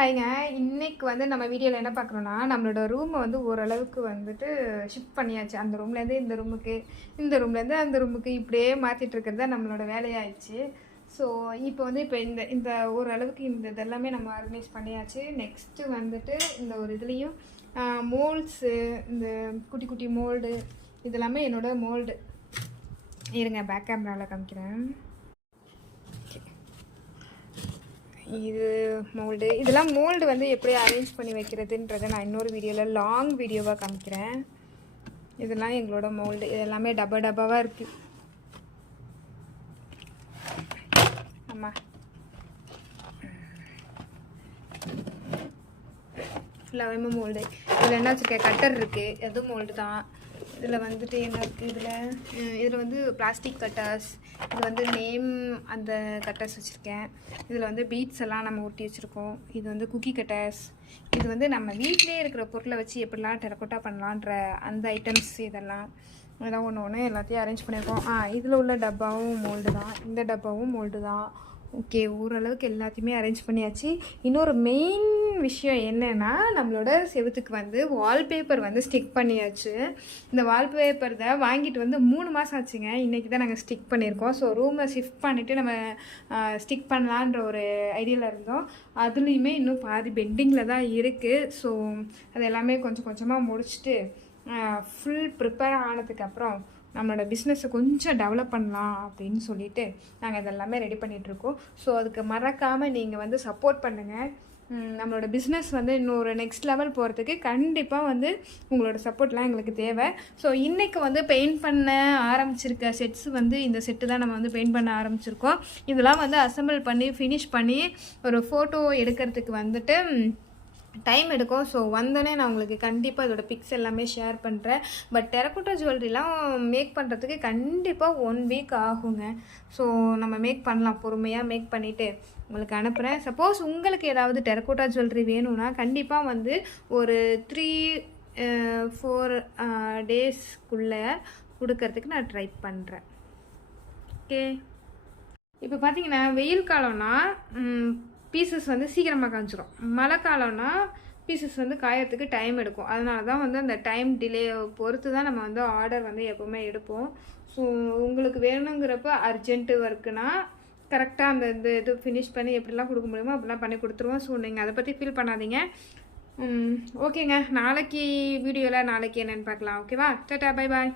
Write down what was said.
ஹாய்ங்க. இன்னைக்கு வந்து நம்ம வீடியோவில் என்ன பார்க்குறோன்னா, நம்மளோட ரூமை வந்து ஓரளவுக்கு வந்துட்டு ஷிஃப்ட் பண்ணியாச்சு. அந்த ரூம்லேருந்து இந்த ரூமுக்கு, இந்த ரூம்லேருந்து அந்த ரூமுக்கு இப்படியே மாற்றிட்டு இருக்கிறது தான் நம்மளோட வேலையாயிடுச்சு. ஸோ இப்போ வந்து இந்த இந்த ஓரளவுக்கு இந்த இதெல்லாமே நம்ம ஆர்கனைஸ் பண்ணியாச்சு. நெக்ஸ்ட்டு வந்துட்டு இந்த ஒரு இதுலேயும் மோல்ட்ஸு, இந்த குட்டி குட்டி மோல்டு இதெல்லாமே என்னோடய மோல்டு. இருங்க, பேக் கேமராவில் காமிக்கிறேன். இது மோல்டு. இதெல்லாம் மோல்டு வந்து எப்படி அரேஞ்ச் பண்ணி வைக்கிறதுன்றதை நான் இன்னொரு வீடியோவில் லாங் வீடியோவாக காமிக்கிறேன். இதெல்லாம் எங்களோட மோல்டு. இது எல்லாமே டப்பாவாக இருக்குது. ஆமாம், ஃபுல்லாகவே மோல்டு. இதில் என்ன வச்சுருக்கேன், கட்டர் இருக்குது, எதுவும் மோல்டு தான். இதில் வந்துட்டு என்ன இருக்குது, இதில் வந்து பிளாஸ்டிக் கட்டர்ஸ், இது வந்து நேம் அந்த கட்டர்ஸ் வச்சுருக்கேன். இதில் வந்து பீட்ஸ் எல்லாம் நம்ம ஒட்டி வச்சுருக்கோம். இது வந்து குக்கி கட்டர்ஸ். இது வந்து நம்ம வீட்டிலே இருக்கிற பொருளை வச்சு எப்படிலாம் டெரக்கோட்டா பண்ணலான்ற அந்த ஐட்டம்ஸ். இதெல்லாம் ஒன்று எல்லாத்தையும் அரேஞ்ச் பண்ணியிருக்கோம். இதில் உள்ள டப்பாவும் மோல்டு தான், இந்த டப்பாவும் மோல்டு தான். ஓகே, ஓரளவுக்கு எல்லாத்தையுமே அரேஞ்ச் பண்ணியாச்சு. இன்னொரு மெயின் விஷயம் என்னென்னா, நம்மளோட செவுத்துக்கு வந்து வால்பேப்பர் வந்து ஸ்டிக் பண்ணியாச்சு. இந்த வால்பேப்பர் தான் வாங்கிட்டு வந்து 3 மாதம் ஆச்சுங்க. இன்றைக்கி தான் நாங்கள் ஸ்டிக் பண்ணியிருக்கோம். ஸோ ரூமை ஷிஃப்ட் பண்ணிவிட்டு நம்ம ஸ்டிக் பண்ணலான்ற ஒரு ஐடியாவில் இருந்தோம். அதுலேயுமே இன்னும் பாதி பெண்டிங்கில் தான் இருக்குது. ஸோ அது எல்லாமே கொஞ்சம் கொஞ்சமாக முடிச்சுட்டு ஃபுல் ப்ரிப்பேர் ஆனதுக்கப்புறம் நம்மளோட பிஸ்னஸை கொஞ்சம் டெவலப் பண்ணலாம் அப்படின்னு சொல்லிட்டு நாங்கள் இதெல்லாமே ரெடி பண்ணிகிட்ருக்கோம். ஸோ அதுக்கு மறக்காமல் நீங்கள் வந்து சப்போர்ட் பண்ணுங்கள். நம்மளோட பிஸ்னஸ் வந்து இன்னொரு நெக்ஸ்ட் லெவல் போகிறதுக்கு கண்டிப்பாக வந்து உங்களோட சப்போர்ட்லாம் எங்களுக்கு தேவை. ஸோ இன்றைக்கி வந்து பெயிண்ட் பண்ண ஆரம்பிச்சிருக்க செட்ஸ் வந்து இந்த செட்டு தான் நம்ம வந்து பெயிண்ட் பண்ண ஆரம்பிச்சிருக்கோம். இதெல்லாம் வந்து அசம்பிள் பண்ணி ஃபினிஷ் பண்ணி ஒரு ஃபோட்டோ எடுக்கிறதுக்கு வந்துட்டு டைம் எடுக்கும். ஸோ வந்தோடனே நான் உங்களுக்கு கண்டிப்பாக இதோட பிக்ஸ் எல்லாமே ஷேர் பண்ணுறேன். பட் டெரக்கோட்டா ஜுவல்லரிலாம் மேக் பண்ணுறதுக்கு கண்டிப்பாக 1 வீக் ஆகுங்க. ஸோ நம்ம மேக் பண்ணலாம், பொறுமையாக மேக் பண்ணிவிட்டு உங்களுக்கு அனுப்புகிறேன். சப்போஸ் உங்களுக்கு ஏதாவது டெரக்கோட்டா ஜுவல்லரி வேணும்னா கண்டிப்பாக வந்து ஒரு 3-4 டேஸ்க்குள்ளே கொடுக்கறதுக்கு நான் ட்ரை பண்ணுறேன். ஓகே, இப்போ பார்த்தீங்கன்னா வெயில் காலம்னா பீசஸ் வந்து சீக்கிரமாக காய்ச்சிரும். மழை காலம்னா பீசஸ் வந்து காயறதுக்கு டைம் எடுக்கும். அதனால தான் வந்து அந்த டைம் டிலே பொறுத்து தான் நம்ம வந்து ஆர்டர் வந்து எப்போவுமே எடுப்போம். ஸோ உங்களுக்கு வேணுங்கிறப்ப அர்ஜென்ட்டு ஒர்க்குனா கரெக்டாக அந்த இது ஃபினிஷ் பண்ணி எப்படிலாம் கொடுக்க முடியுமோ அப்படிலாம் பண்ணி கொடுத்துருவோம். ஸோ நீங்கள் அதை பற்றி ஃபீல் பண்ணாதீங்க. ஓகேங்க, நாளைக்கு வீடியோவில் நாளைக்கு என்னென்னு பார்க்கலாம். ஓகேவா? Tata, bye bye.